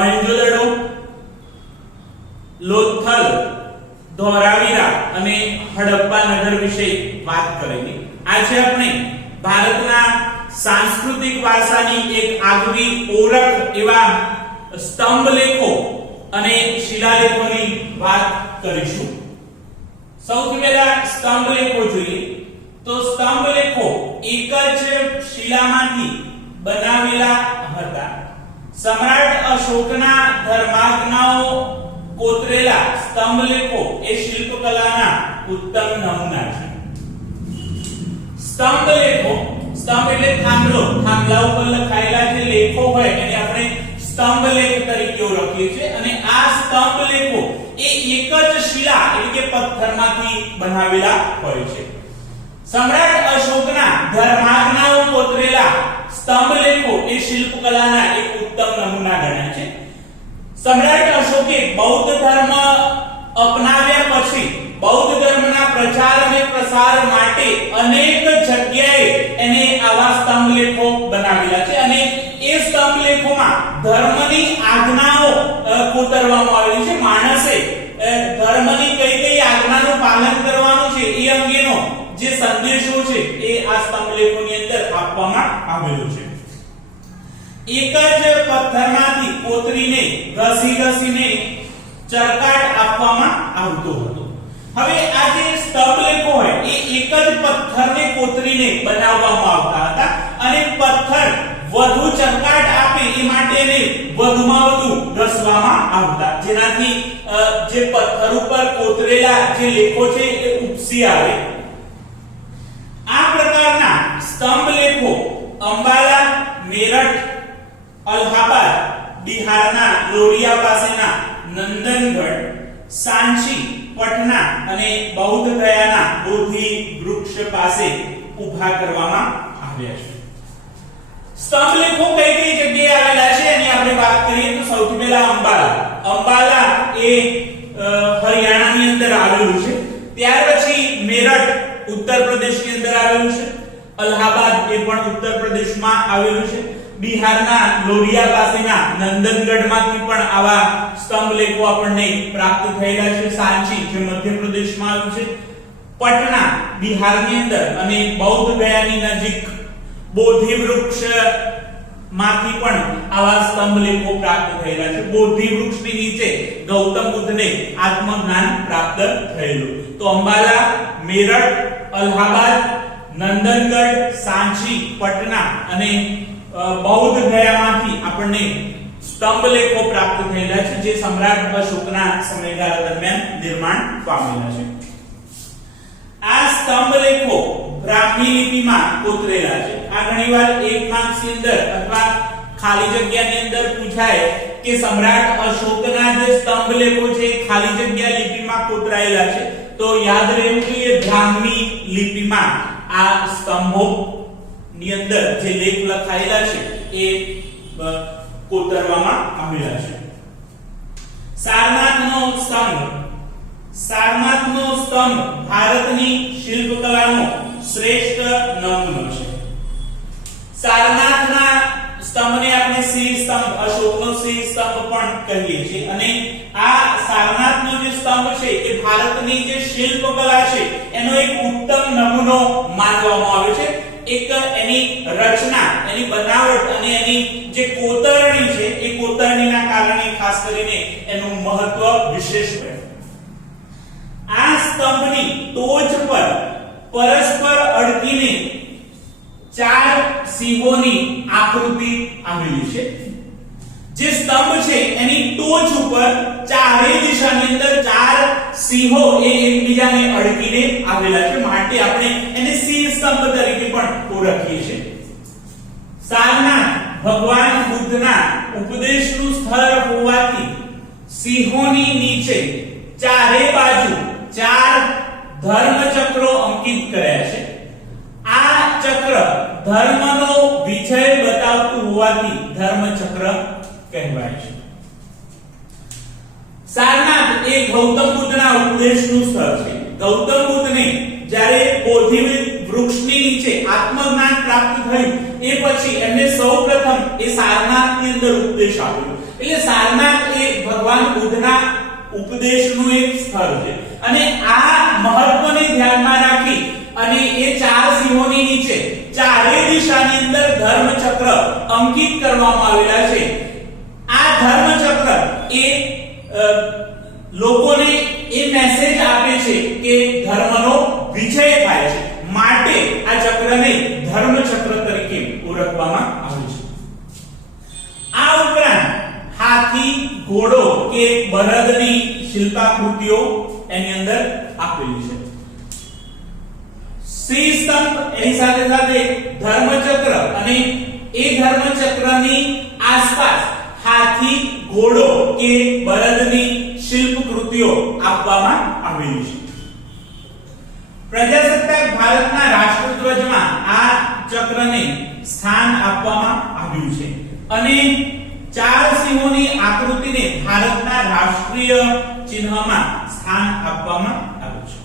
મોહેન્જોદડો, લોથલ, ધોરાવીરા અને હડપ્પા નગર વિશે વાત કરેલી. આજે આપણે ભારતના સાંસ્કૃતિક વારસાની એક આગવી ઓળખ એવા સ્તંભલેખો અને શિલાલેખોની વાત કરીશું. સૌથી પહેલા સ્તંભલેખો જોઈએ તો સ્તંભલેખો એક જ શિલામાંથી બનાવેલા હતા. સમ્રાટ અશોકના ધર્માજ્ઞાઓ કોતરેલા સ્તંભલેખો એ શિલ્પકલાના ઉત્તમ નમૂના છે. સ્તંભલેખો, સ્તંભ એટલે થાંભલો, થાંભલા ઉપર લખાયેલા જે લેખો હોય એને આપણે સ્તંભલેખ તરીકે ઓળખીએ છીએ. અને આ સ્તંભલેખો એ એક જ શિલા એટલે કે પથ્થરમાંથી બનાવેલા હોય છે. સમ્રાટ અશોકના ધર્માજ્ઞાઓ કોતરેલા સ્તંભલેખો એ શિલ્પકલાના એક ઉત્તમ નમૂના ગણાય છે. સમ્રાટ અશોકે બૌદ્ધ ધર્મ અપનાવ્યા પછી બૌદ્ધ ધર્મના પ્રચાર અને પ્રસાર માટે અનેક જગ્યાએ એને આવા સ્તંભલેખો બનાવેલા છે. અને એ સ્તંભલેખોમાં ધર્મની આજ્ઞાઓ કોતરવામાં આવેલી છે. માણસે ધર્મની કઈ કઈ આજ્ઞાનું પાલન કરવાનું છે એ અંગેનો જે સંદેશો છે એ આ સ્તંભલેખોની અંદર આપવામાં આવેલો છે. એક જ પથ્થરમાંથી કોતરીને ઘસીને ચરકાટ આપવામાં આવતો હતો. હવે આ જે સ્તંભલેખો હોય એ એક જ પથ્થરને કોતરીને બનાવવામાં આવતા હતા અને પથ્થર વધુ ચરકાટ આપે એ માટે એને વધુમાં વધુ ઘસવામાં આવતા, જેનાથી જે પથ્થર ઉપર કોતરેલા જે લેખો છે એ ઉપસી આવે. આ પ્રકારના સ્તંભલેખો અંબાલા, મેરઠ, અલ્હાબાદ, બિહારના લોરિયા પાસેના નંદનગઢ, સાંચી, પટના અને બૌદ્ધ ગયાના બોધિ વૃક્ષ પાસે ઊભા કરવામાં આવ્યા છે. સ્તંભલેખો કઈ કઈ જગ્યાએ આવેલા છે એની આપણે વાત કરીએ તો સૌથી પહેલા અંબાલા. અંબાલા એ હરિયાણાની અંદર આવેલું છે. ત્યાર પછી મેરઠ ઉત્તર પ્રદેશની અંદર આવેલું છે. અલ્હાબાદ એ પણ ઉત્તર પ્રદેશમાં આવેલું છે. બિહારના લોરિયા પાસેના નંદનગઢમાંથી પણ આવા સ્તંભલેખો આપણને પ્રાપ્ત થયેલા છે. સાંચી જે મધ્યપ્રદેશમાં આવ્યું છે, પટના બિહારની અંદર અને બૌદ્ધ ગયાની નજીક બોધિ વૃક્ષ માંથી પણ આવા સ્તંભલેખો પ્રાપ્ત થયેલા છે. બોધિ વૃક્ષની નીચે ગૌતમ બુદ્ધને આત્મજ્ઞાન પ્રાપ્ત થયેલું. તો અંબાલા, મેરઠ, અલ્હાબાદ, નંદનગઢ, સાંચી, પટના અને બૌદ્ધ ગયામાંથી આપણને સ્તંભલેખો પ્રાપ્ત થયેલા છે જે સમ્રાટ અશોકના સમયગાળા દરમિયાન નિર્માણ પામેલા છે. આ સ્તંભલેખો બ્રાહ્મી લિપિમાં કોતરેલા છે. આ ઘણીવાર એક માર્ક્સની અંદર અથવા ખાલી જગ્યાની અંદર પૂછાય કે સમ્રાટ અશોકના જે સ્તંભલેખો છે ખાલી જગ્યા લિપિમાં કોતરાયેલા છે તો યાદ રહેવું જોઈએ બ્રાહ્મી લિપિમાં આ સ્તંભો ની અંદર જે લેખ લખાયેલા છે એ કોતરવામાં આવેલા છે. સારનાથનો સ્તંભ. સારનાથનો સ્તંભ ભારતની શિલ્પકલાનો શ્રેષ્ઠ નમૂનો છે. સારનાથના સ્તંભને આપણે શ્રી સ્તંભ, અશોકનો શ્રી સ્તંભ પણ કહીએ છીએ. અને આ સારનાથનો જે સ્તંભ છે એ ભારતની જે શિલ્પકલા છે એનો એક ઉત્તમ નમૂનો માનવામાં આવે છે. એક એની રચના, એની બનાવટ અને એની જે કોતરણી છે એ કોતરણીના કારણે ખાસ કરીને એનું મહત્વ વિશેષ છે. આ સ્તંભની ટોચ પર પરસ્પર અડકીને ચાર સિંહોની આકૃતિ આવેલી છે. જે સ્તંભ છે એની ટોચ ઉપર ચારે દિશાની અંદર ચાર સિંહો એ એકબીજાને અડકીને આવેલા છે, માટે આપણે એને સિંહ સ્તંભ તરીકે પણ ઓળખીએ છીએ. સારનાથ ભગવાન બુદ્ધના ઉપદેશનું સ્થળ હોવાથી સિંહોની નીચે ચારે બાજુ ચાર ધર્મચક્રો અંકિત કર્યા છે. આ ચક્ર ધર્મનો વિજય બતાવતું હોવાથી ધર્મચક્ર કહેવાય છે. સારનાથ એ ગૌતમ બુદ્ધના ઉપદેશનું સ્થળ છે. ગૌતમ બુદ્ધને જ્યારે બોધિ વૃક્ષની નીચે આત્મજ્ઞાન પ્રાપ્ત થયું એ પછી એમને સૌપ્રથમ એ સારનાથની અંદર ઉપદેશ આપ્યો. એટલે સારનાથ એ ભગવાન બુદ્ધના ઉપદેશનું એક સ્થળ છે અને આ મહત્વને ધ્યાનમાં રાખી અને એ ચાર સિંહોની નીચે ચારે દિશાની અંદર ધર્મચક્ર અંકિત કરવામાં આવેલા છે. આ ધર્મચક્ર એ લોકોને એ મેસેજ આપે છે કે ધર્મનો વિજય થાય છે, માટે આ ચક્રને ધર્મચક્ર તરીકે ઓળખવામાં આવે છે. આ ઉપરાંત હાથી, ઘોડો કે બળદની શિલ્પાકૃતિઓ એની અંદર આપેલી છે. શ્રી સ્તંભ એની સાથે સાથે ધર્મચક્ર અને એ ધર્મચક્રની આસપાસ હાથી, ઘોડો કે બળદની શિલ્પકૃતિઓ આપવામાં આવેલી છે. પ્રજાસત્તાક ભારતના રાષ્ટ્રધ્વજમાં આ ચક્રને સ્થાન આપવામાં આવ્યું છે અને ચાર સિંહોની આકૃતિને ભારતના રાષ્ટ્રીય ચિહ્નમાં સ્થાન આપવામાં આવ્યું છે.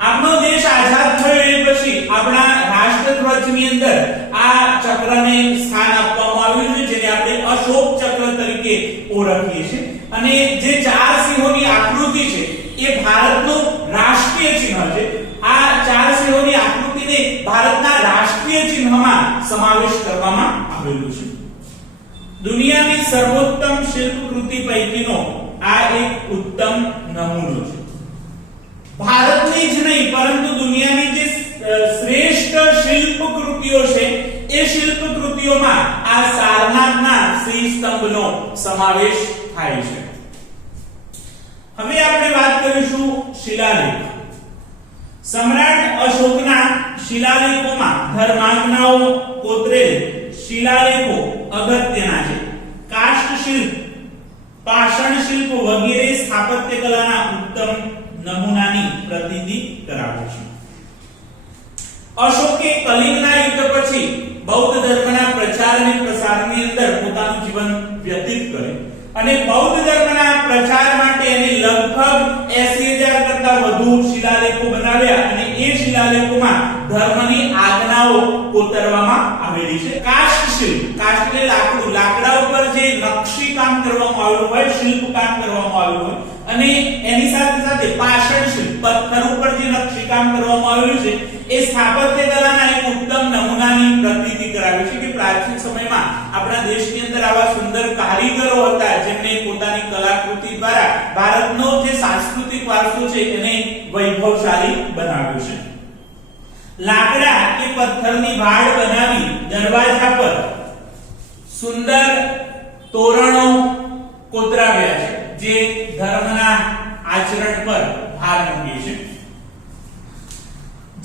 આપણો દેશ આઝાદ થયો એ પછી આપણા રાષ્ટ્રધ્વજની અંદર આ ચક્રને સ્થાન આપવામાં આવ્યું છે, જેને આપણે અશોક ચક્ર તરીકે ઓળખીએ છીએ. અને જે ચાર સિંહોની આકૃતિ છે એ ભારતનું રાષ્ટ્રીય ચિહ્ન છે. આ ચાર સિંહોની આકૃતિને ભારતના રાષ્ટ્રીય ચિહ્નમાં સમાવેશ કરવામાં આવેલું છે. દુનિયાની સર્વોત્તમ શિલ્પકૃતિ પૈકીનો આ એક ઉત્તમ નમૂનો છે. ભારતની જ નહીં પરંતુ દુનિયાની જે શ્રેષ્ઠ શિલ્પકૃતિઓ છે એ શિલ્પકૃતિઓમાં આ સારનાથના શ્રી સ્તંભનો સમાવેશ થાય છે. હવે આપણે વાત કરીશું શિલાલેખ. સમ્રાટ અશોકના શિલાલેખોમાં ધર્માંગનાઓ કોતરેલ શિલાલેખો અગત્યના છે. કાષ્ઠ શિલ્પ, પાષાણ શિલ્પ વગેરે સ્થાપત્ય કલાના ઉત્તમ નમૂનાની પ્રતીતિ કરાવે છે. અશોકે કલિંગના યુદ્ધ પછી બૌદ્ધ ધર્મના પ્રચાર અને પ્રસારની અંદર પોતાનું જીવન વ્યતીત કર્યું અને બૌદ્ધ ધર્મના પ્રચાર માટે એને લગભગ 80,000 કરતા વધુ શિલાલેખો બનાવ્યા અને એ શિલાલેખોમાં ધર્મની આજ્ઞાઓ કોતરવામાં આવેલી છે. કાષ્ઠ શિલ્પ, કાષ્ઠ એટલે લાકડું, લાકડા ઉપર જે નકશી કામ કરવામાં આવેલું હોય, શિલ્પ કામ કરવામાં આવેલું હોય અને એની સાથે સાથે પાષાણ શિલ્પ, પથ્થર ઉપર જે નકશી કામ કરવામાં આવેલું છે એ સ્થાપત્ય કલાના એક ઉત્તમ નમૂનાની પ્રતીતિ કરાવે છે કે પ્રાચીન સમયમાં આપણા દેશની અંદર આવા સુંદર કારીગરો હતા જેમણે પોતાની કલાકૃતિ દ્વારા ભારતનો જે સાંસ્કૃતિક વારસો છે એને વૈભવશાળી બનાવ્યો છે. લાકડા કે પથ્થરની વાડ બનાવી દરવાજા પર સુંદર તોરણો કોતરાવ્યા છે જે ધર્મના આચરણ પર ભાર મૂકે છે.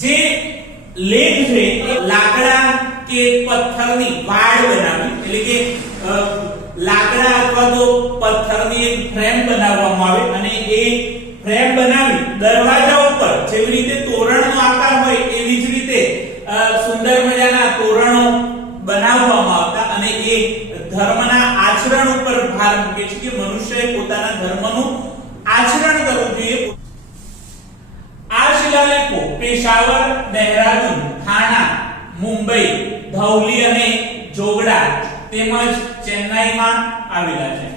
જે લેખ છે એ લાકડા કે પથ્થરની વાડ બનાવી એટલે કે લાકડા અથવા તો પથ્થરની એક ફ્રેમ બનાવવામાં આવે અને એ ફ્રેમ બનાવી દરવાજા ઉપર જેવી રીતે તોરણનો આકાર હોય એવી જ રીતે સુંદર મજાના તોરણો બનાવવામાં આવતા અને એ ધર્મના આચરણ ઉપર ભાર મૂકે છે કે મનુષ્યએ પોતાના ધર્મનું આચરણ કરવું જોઈએ. આ શિલાલેખો પેશાવર, દહેરાદૂન, થાણા, મુંબઈ, ધૌલી અને જોગડા તેમજ ચેન્નાઈમાં આવેલા છે.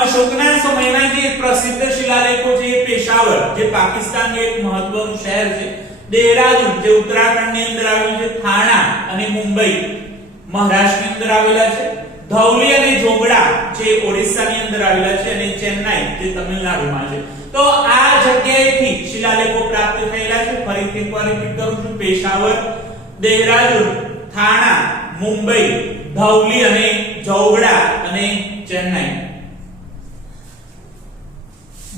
અશોકના સમયના જે પ્રસિદ્ધ શિલાલેખો છે એ પેશાવર જે પાકિસ્તાનનું એક મહત્વનું શહેર છે, દહેરાદૂન જે ઉત્તરાખંડની અંદર આવેલું છે, થાણા અને મુંબઈ મહારાષ્ટ્રની અંદર આવેલા છે, ધૌલી અને જોગડા જે ઓડિશાની અંદર આવેલા છે અને ચેન્નાઈ જે તમિલનાડુમાં છે. તો આ જગ્યાએથી શિલાલેખો પ્રાપ્ત થયેલા છે. ફરીથી એકવાર રિપીટ કરું છું: પેશાવર, દહેરાદૂન, થાણા, મુંબઈ, ધૌલી અને જોગડા અને ચેન્નાઈ.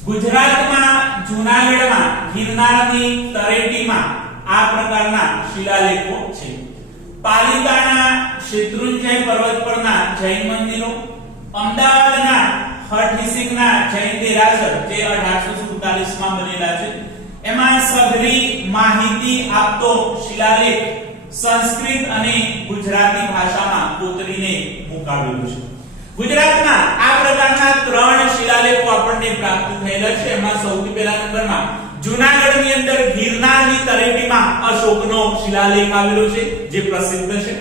ગુજરાતમાં જૂનાગઢમાં ગિરનારની તળેટીમાં આ પ્રકારના શિલાલેખો છે. પાલિતાણા શેત્રુંજય પર્વત પરના જૈન મંદિરો, અમદાવાદના હઠસિંગના જૈન દેરાસર જે 1847 માં બનેલા છે, એમાં સઘળી માહિતી આપતો શિલાલેખ સંસ્કૃત અને ગુજરાતી ભાષામાં કોતરીને મુકાવેલું છે. ગુજરાતમાં આ પ્રકારના 3 શિલાલેખો આપણને પ્રાપ્ત થયેલા છે. એમાં સૌથી પહેલા નંબરમાં જૂનાગઢની અંદર ગિરનારની તળેટીમાં અશોકનો શિલાલેખ આવેલો છે જે પ્રસિદ્ધ છે.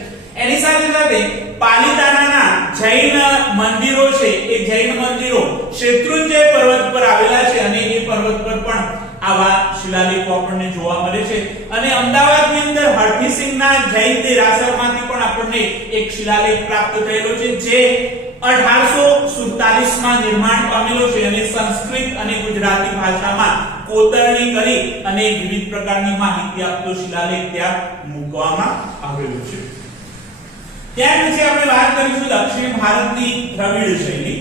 એની સાથે સાથે પાલિતાનાના જૈન મંદિરો છે, એ જૈન મંદિરો શેત્રુંજય પર્વત પર આવેલા છે અને એ પર્વત પર પણ આવા શિલાલેખો આપણને જોવા મળે છે. અને અમદાવાદની અંદર હરથીસિંહના જૈન દેરાસરમાંથી પણ આપણને એક શિલાલેખ પ્રાપ્ત થયેલો છે, જે 1847 માં નિર્માણ પામેલો છે અને સંસ્કૃત અને ગુજરાતી ભાષામાં કોતરણી કરી અને વિવિધ પ્રકારની માહિતી આપતો શિલાલેખ ત્યાં મૂકવામાં આવેલો છે. ત્યાર પછી આપણે વાત કરીશું દક્ષિણ ભારતની દ્રવિડ શૈલી.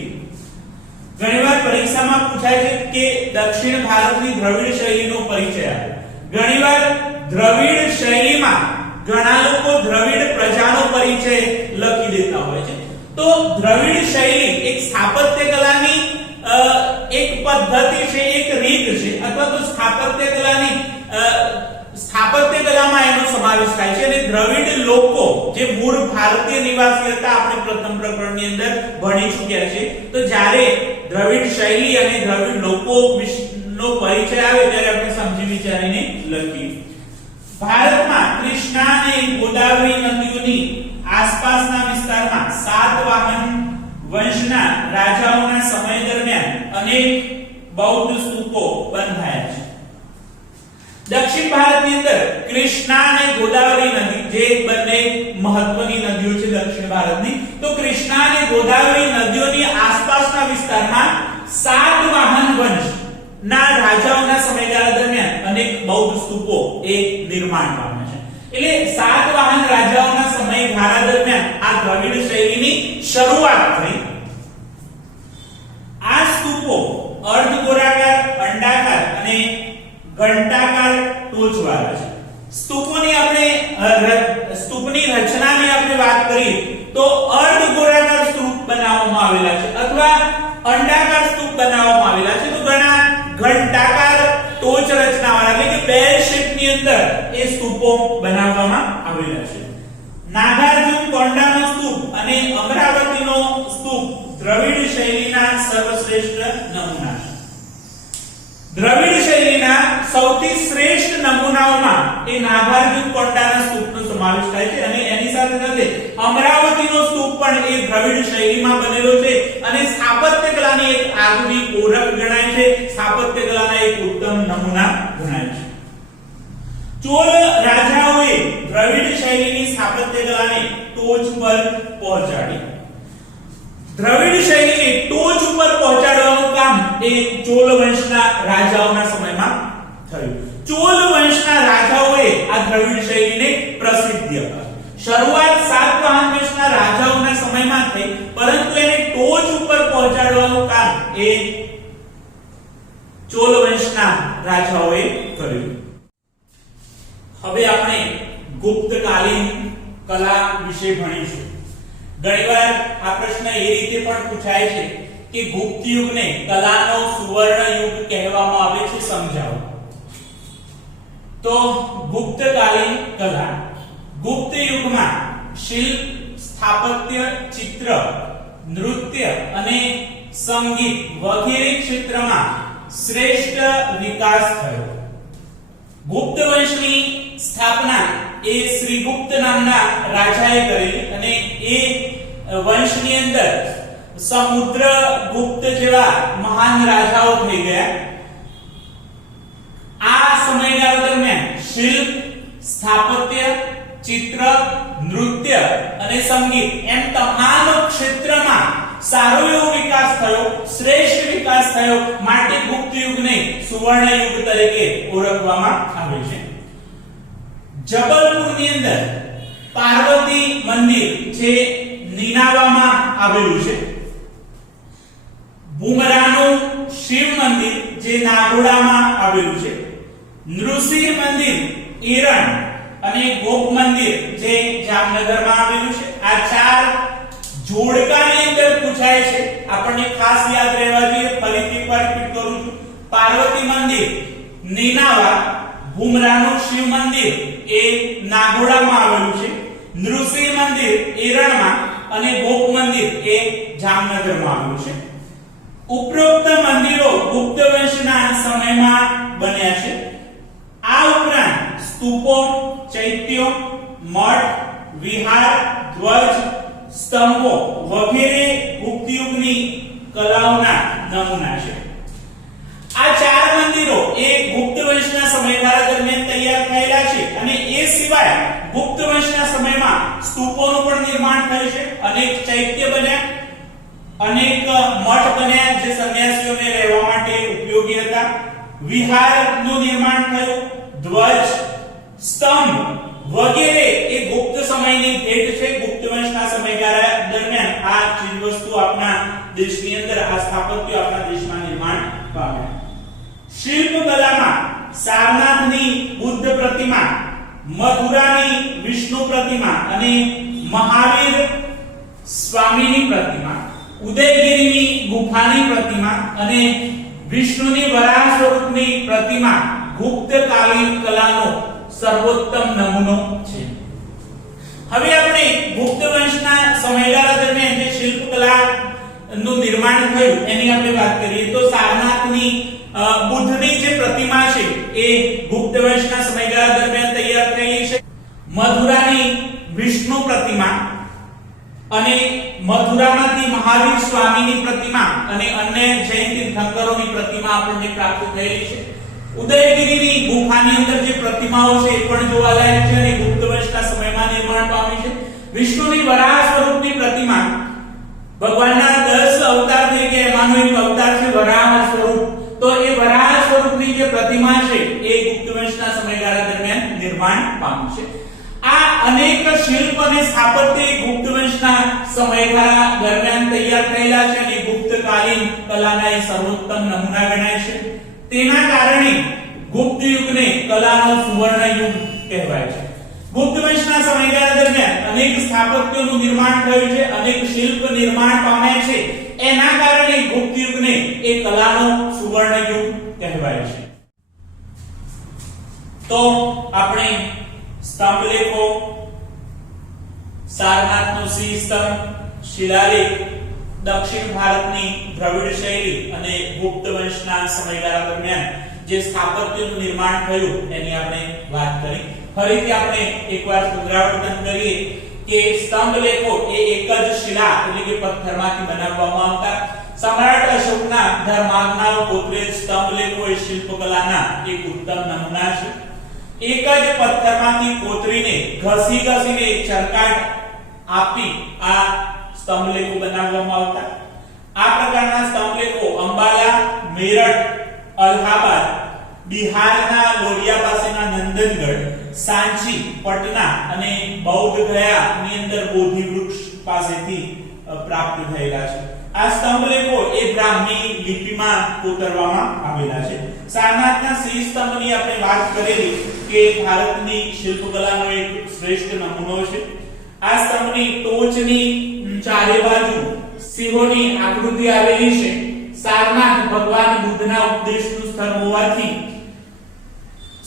ઘણીવાર પરીક્ષામાં પૂછાય છે કે દક્ષિણ ભારતની દ્રવિડ શૈલીનો પરિચય આપો. ઘણીવાર દ્રવિડ શૈલીમાં ઘણા લોકો દ્રવિડ પ્રજાનો પરિચય લખી દેતા હોય છે. તો દ્રવિડ શૈલી એક સ્થાપત્ય કલાની એક પદ્ધતિ છે, એક રીત છે, અથવા તો સ્થાપત્ય કલામાં એનો સમાવેશ થાય છે. અને દ્રવિડ લોકો જે મૂળ ભારતીય નિવાસી હતા, આપણે પ્રથમ પ્રકરણની અંદર ભણી ચૂક્યા છે. તો જ્યારે દ્રવિડ શૈલી અને દ્રવિડ લોકો નો પરિચય આવે ત્યારે આપણે સમજી વિચારીને લખીએ. ભારતમાં કૃષ્ણા અને ગોદાવરી નદીઓની આસપાસના વિસ્તારમાં સાતવાહન વંશના રાજાઓના સમય દરમિયાન અનેક બૌદ્ધ સ્તૂપો બંધાયા છે. દક્ષિણ ભારતની અંદર કૃષ્ણા અને ગોદાવરી નદી, જે બંને મહત્વની નદીઓ છે દક્ષિણ ભારતની, તો કૃષ્ણા અને ગોદાવરી નદીઓની આસપાસના વિસ્તારમાં સાતવાહન વંશ ના રાજાઓના સમયગાળા દરમિયાન અનેક બૌદ્ધ સ્તૂપો એ નિર્માણ પામ્યા છે. એટલે સાતવાહન રાજાઓના સમયગાળા દરમિયાન આ દ્રવિડ શૈલીની શરૂઆત થઈ. આ સ્તૂપો અર્ધગોળાકાર, અંડાકાર અને ઘંટાકાર ટોચવાળા છે. સ્તૂપની રચનાની આપણે વાત કરીએ તો અર્ધગોળાકાર સ્તૂપ બનાવવામાં આવેલા છે અથવા અંડાકાર સ્તૂપ બનાવવામાં આવેલા છે. તો ઘણા ઘંટાકાર ટોચ રચનાવાળા, એટલે કે બેલ શેપની અંદર એ સ્તૂપો બનાવવામાં આવેલા છે. નાગાર્જુન કોંડાનો સ્તૂપ અને અમરાવતીનો સ્તૂપ દ્રવિડ શૈલીના સર્વશ્રેષ્ઠ નમૂના છે. દ્રવિડ શૈલીના સૌથી શ્રેષ્ઠ નમૂનાઓમાં એ નાગાર્જુન કોંડાના સ્તૂપનો સમાવેશ થાય છે. અને એની સાથે સાથે અમરાવતીનો સ્તૂપ પણ એ દ્રવિડ શૈલીમાં બનેલો છે અને સ્થાપત્ય કલાની એક આગવી ઓળખ ગણાય છે, સ્થાપત્ય કલાના એક ઉત્તમ નમૂના ગણાય છે. ચોલ રાજાઓએ દ્રવિડ શૈલીની સ્થાપત્ય કલાને ટોચ પર પહોંચાડી. દ્રવિડ શૈલીને ટોચ ઉપર પહોંચાડવાનું કામ એ ચોલ વંશના રાજાઓના સમયમાં થયું. ચોલ વંશના રાજાઓએ આ દ્રવિડ શૈલીને પ્રસિદ્ધિ અપાવી. શરૂઆત સાતવાહન વંશના રાજાઓના સમયમાં થઈ, પરંતુ એને ટોચ ઉપર પહોંચાડવાનું કામ એ ચોલ વંશના રાજાઓએ કર્યું. હવે આપણે ગુપ્તકાલીન કલા વિશે ભણીશું. ઘણીવાર આ પ્રશ્ન એ રીતે પણ પૂછાય છે કે ગુપ્ત યુગને કલાનો સુવર્ણ યુગ કહેવામાં આવે છે, સમજાવો. તો ગુપ્તકાલીન કલા, ગુપ્ત યુગમાં શિલ્પ, સ્થાપત્ય, ચિત્ર, નૃત્ય અને સંગીત વગેરે ક્ષેત્રમાં શ્રેષ્ઠ વિકાસ થયો. ગુપ્ત વંશની સ્થાપના એ શ્રીગુપ્ત નામના રાજાએ કરેલી અને એ વંશની અંદર સમુદ્રગુપ્ત જેવા મહાન રાજાઓ થઈ ગયા. આ સમયગાળા દરમિયાન શિલ્પ, સ્થાપત્ય, ચિત્ર, નૃત્ય અને સંગીત એમ તમામ ક્ષેત્રમાં સારો એવો વિકાસ થયો, શ્રેષ્ઠ વિકાસ થયો. માટે ગુપ્ત યુગને સુવર્ણ યુગ તરીકે ઓળખવામાં આવે છે. જબલપુરની અંદર પાર્વતી મંદિર જે નીનાવામાં આવેલું છે. બુમરાનું શિવ મંદિર જે નાગોડામાં આવેલું છે. નૃસિંહ મંદિર ઈરણ અને ગોપ મંદિર જે જામનગરમાં આવેલું છે. આ ચાર જોડકાની અંદર પૂછાય છે, આપણને ખાસ યાદ રહેવા જોઈએ. ફરીથી એકવાર રિપીટ કરું છું. પાર્વતી મંદિર નીનાવા, બુમરાનું શિવ મંદિર એ નાગોડામાં આવેલું છે. નૃસિંહ મંદિર ઈરણમાં અને ગોપ મંદિર એ જામનગરમાં આવેલું છે. ઉપરોક્ત મંદિરો ગુપ્ત વંશના સમયમાં બન્યા છે. આ ઉપરાંત સ્તૂપો, ચૈત્યો, મઠ, વિહાર, ધ્વજ, સ્તંભો વગેરે ગુપ્ત યુગની કલાઓના નમૂના છે. આ ચાર મંદિરો એ ગુપ્ત વંશના સમયગાળા દરમિયાન તૈયાર થયેલા છે અને એ સિવાય ગુપ્ત વંશના સમયમાં સ્તૂપોનું પણ નિર્માણ થયું છે. અનેક ચૈત્ય બન્યા, અનેક મઠ બન્યા જે સંન્યાસીઓને રહેવા માટે ઉપયોગી હતા. વિહારનું નિર્માણ થયું. ધ્વજ, સ્તંભ વગેરે એ ગુપ્ત સમયની ભેટ છે. ગુપ્ત વંશના સમયગાળા દરમિયાન આ ચીજવસ્તુ આપણા દેશની અંદર, આ સ્થાપત્યો આપણા દેશમાં નિર્માણ પામ્યા. શિલ્પકલામાં સારનાથની બુદ્ધ પ્રતિમા, મથુરાની વિષ્ણુ પ્રતિમા અને મહાવીર સ્વામીની પ્રતિમા, ઉદયગીરીની ગુફાની પ્રતિમા અને વિષ્ણુની વરાહ સ્વરૂપની પ્રતિમા ગુપ્તકાલીન કલાનો સર્વોત્તમ નમૂનો છે. હવે આપણે ગુપ્ત વંશના સમયગાળા દરમિયાન જે શિલ્પકલા નું નિર્માણ થયું એની આપણે વાત કરીએ તો સારનાથની બુદ્ધની જે પ્રતિમા છે એ ગુપ્ત વંશના સમયગાળા દરમિયાન તૈયાર થયેલી છે. મથુરાની વિષ્ણુ પ્રતિમા અને મથુરામાંથી મહાવીર સ્વામીની પ્રતિમા અને અન્ય જૈન તીર્થંકરોની પ્રતિમા આપણને પ્રાપ્ત થયેલી છે. ઉદયગીરીની ગુફાની અંદર જે પ્રતિમાઓ છે એ પણ જોવાલાયક છે અને ગુપ્ત વંશના સમયમાં નિર્માણ પામી છે. વિષ્ણુની વરાહ સ્વરૂપની પ્રતિમા, ભગવાનના 10 અવતાર થઈ ગયા, એમાંનો એક અવતાર છે વરાહ સ્વરૂપ. તો એ વરાહ સ્વરૂપની જે પ્રતિમા છે એ ગુપ્ત વંશના સમયગાળા દરમિયાન નિર્માણ પામી છે. આ અનેક શિલ્પ અને સ્થાપત્ય ગુપ્ત વંશના સમયગાળા દરમિયાન તૈયાર થયેલા છે અને ગુપ્તકાલીન કલાના એ સર્વોત્તમ નમૂના ગણાય છે. તેના કારણે ગુપ્ત યુગને કલાનો સુવર્ણ યુગ કહેવાય છે. ગુપ્ત વંશના સમયગાળા દરમિયાન અનેક સ્થાપત્યોનું નિર્માણ થયું છે, અનેક શિલ્પ નિર્માણ પામ્યા છે. એના કારણે ગુપ્ત યુગને એ કલાનો સુવર્ણ યુગ કહેવાય છે. તો આપણે સ્તંભલેખો, સારનાથનો સિંહ સ્તંભ, શિલાલેખ, દક્ષિણ ભારતની દ્રવિડ શૈલી અને ગુપ્ત વંશના સમયગાળા દરમિયાન જે સ્થાપત્યનું નિર્માણ થયું એની આપણે વાત કરી. ફરીથી આપણે એકવાર પુનરાવર્તન કરીએ કે સ્તંભલેખો એ એક જ શિલા એટલે કે પથ્થરમાંથી બનાવવામાં આવતા. સમ્રાટ અશોકના ધર્માજ્ઞાઓ કોતરેલ સ્તંભલેખો એ શિલ્પકલાના એક ઉત્તમ નમૂના છે. એક જ પથ્થરમાંથી કોતરીને ઘસીને ચરકાટ આપી આ સ્તંભલેખો બનાવવામાં આવતા. આ પ્રકારના સ્તંભલેખો અંબાલા, મેરઠ, અલ્હાબાદ, બિહારના લોરિયા પાસેના નંદનગઢ, સાંચી, પટના અને બૌદ્ધ ગયાની અંદર બોધિ વૃક્ષ પાસેથી પ્રાપ્ત થયેલા છે. આ સ્તંભલેખો એ બ્રાહ્મી લિપિમાં કોતરવામાં આવેલા છે. સારનાથના સિંહ સ્તંભની આપણે વાત કરેલી કે ભારતની શિલ્પકલાનો એક શ્રેષ્ઠ નમૂનો છે. આ સ્તંભની ટોચની ચારે બાજુ સિંહોની આકૃતિ આવેલી છે. સારનાથ ભગવાન બુદ્ધના ઉપદેશનું સ્થળ હોવાથી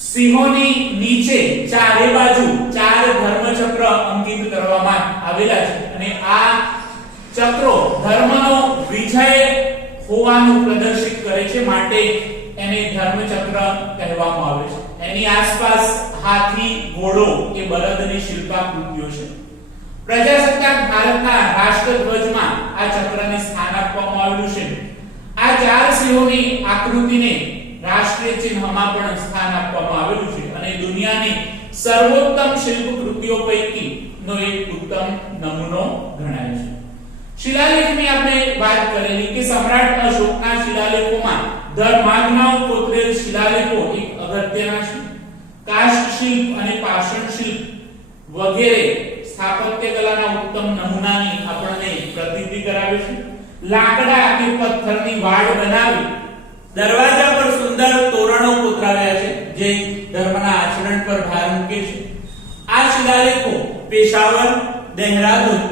સિંહોની નીચે ચારે બાજુ 4 ધર્મચક્ર અંકિત કરવામાં આવેલા છે અને આ ચક્રો ધર્મનો વિજય હોવાનું પ્રદર્શિત કરે છે, માટે એને ધર્મચક્ર કહેવામાં આવે છે. એની આસપાસ હાથી, ઘોડો કે બળદની શિલ્પાકૃતિઓ છે. પ્રજાસત્તાક ભારતના રાષ્ટ્રધ્વજમાં આ ચક્રને સ્થાન આપવામાં આવ્યું છે. આ 4 સિંહોની આકૃતિને રાષ્ટ્રીય ચિહ્નમાં પણ સ્થાન આપવામાં આવેલું છે અને દુનિયાની સર્વોત્તમ શિલ્પકૃતિઓ પૈકીનો એક ઉત્તમ નમૂનો ગણાય છે. શિલાલેખની આપણે વાત કરેલી કે સમ્રાટ અશોકના શિલાલેખોમાં ધર્માજ્ઞાઓ કોતરેલ શિલાલેખો એક અગત્યના છે. કાષ્ઠ શિલ્પ અને પાષાણ શિલ્પ વગેરે સ્થાપત્ય કલાના ઉત્તમ નમૂનાની આપણને પ્રતીતિ કરાવે છે. લાકડા કે પથ્થરની વાડ બનાવી દરવાજા પર સુંદર તોરણો કોતરાવ્યા છે જે ધર્મના આચરણ પર ભાર મૂકે છે. આ શિલાલેખો પેશાવર, દહેરાદૂન,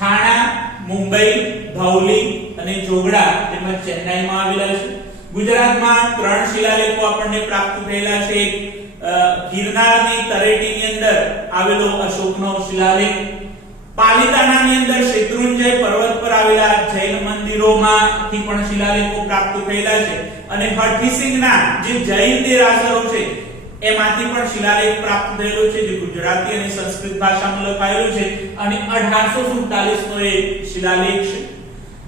થાણા, મુંબઈ, ધૌલી અને જોગડા તેમજ ચેન્નાઈમાં આવેલા છે. ગુજરાતમાં 3 શિલાલેખો આપણને પ્રાપ્ત થયેલા છે. ગિરનારની તળેટીની અંદર આવેલો અશોકનો શિલાલેખ, પાલિતાણાની અંદર શેત્રુંજય પર્વત પર આવેલા જૈન મંદિરોમાંથી પણ શિલાલેખો પ્રાપ્ત થયેલા છે અને હઠીસિંહના જે જૈન દેરાસરો છે એમાંથી પણ શિલાલેખ પ્રાપ્ત થયેલો છે, જે ગુજરાતી અને સંસ્કૃત ભાષામાં લખાયેલું છે અને 1847 નો એ શિલાલેખ છે.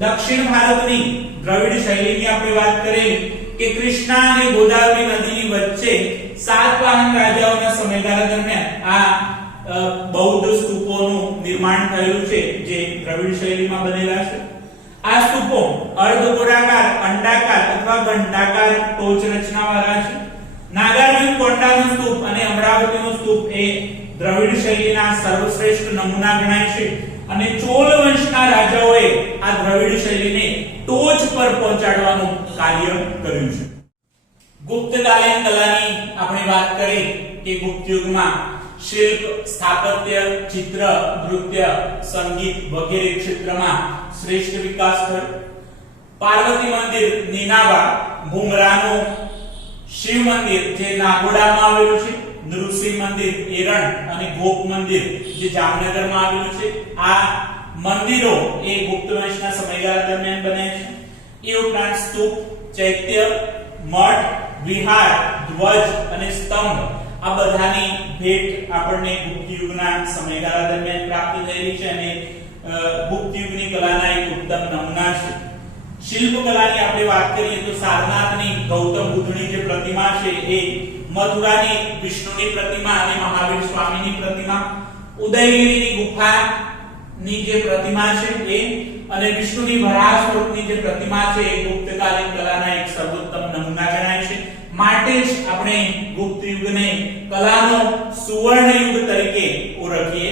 દક્ષિણ ભારતની દ્રવિડ શૈલીની આપણે વાત કરીએ કે કૃષ્ણા અને ગોદાવરી નદીની વચ્ચે સાતવાહન રાજાઓના સમયગાળા દરમિયાન આ બૌદ્ધ સ્તૂપોનું નિર્માણ થયેલું છે, જે દ્રવિડ શૈલીમાં બનેલા છે. આ સ્તૂપો અર્ધગોળાકાર, અંડાકાર અથવા ઘંટાકાર ટોચ રચનાવાળા છે. નાગાર્જુન કોંડાનો સ્તૂપ અને અમરાવતીનો સ્તૂપ એ દ્રવિડ શૈલીના સર્વશ્રેષ્ઠ નમૂના ગણાય છે અને ચોલ વંશના રાજાઓએ આ દ્રવિડ શૈલીને ટોચ પર પહોંચાડવાનું કાર્ય કર્યું છે. ગુપ્તકાલીન કલાની આપણે વાત કરી કે ગુપ્ત યુગમાં શિલ્પ, સ્થાપત્ય, ચિત્ર, નૃત્ય, સંગીત વગેરે ક્ષેત્રમાં શ્રેષ્ઠ વિકાસ થયો. પાર્વતી મંદિર નીનાવા, ભૂમરાનું શિવ મંદિર જે નાગોડામાં આવેલું છે, નૃસિંહ મંદિર એરણ અને ગોપ મંદિર જે જામનગરમાં આવેલું છે, આ મંદિરો એ ગુપ્ત વંશના સમયગાળા દરમિયાન બન્યા છે. એ ઉપરાંત સ્તૂપ, ચૈત્ય, મઠ, વિહાર, ધ્વજ અને સ્તંભ આ બધાની ભેટ આપણને ગુપ્ત યુગના સમયગાળા દરમિયાન પ્રાપ્ત થયેલી છે અને ગુપ્ત યુગની કલાના એક ઉત્તમ નમૂના છે. શિલ્પકલાની આપણે વાત કરીએ તો સારનાથની ગૌતમ બુદ્ધની જે પ્રતિમા છે એ, મથુરાની વિષ્ણુની પ્રતિમા અને મહાવીર સ્વામીની પ્રતિમા, ઉદયગીરીની ગુફાની જે પ્રતિમા છે એ અને વિષ્ણુની વરાહ સ્વરૂપની જે પ્રતિમા છે એ ગુપ્તકાલીન કલાના એક સર્વોત્તમ નમૂના ગણાય છે. માટે જ આપણે ગુપ્ત યુગને કલાનો સુવર્ણ યુગ તરીકે ઓળખીએ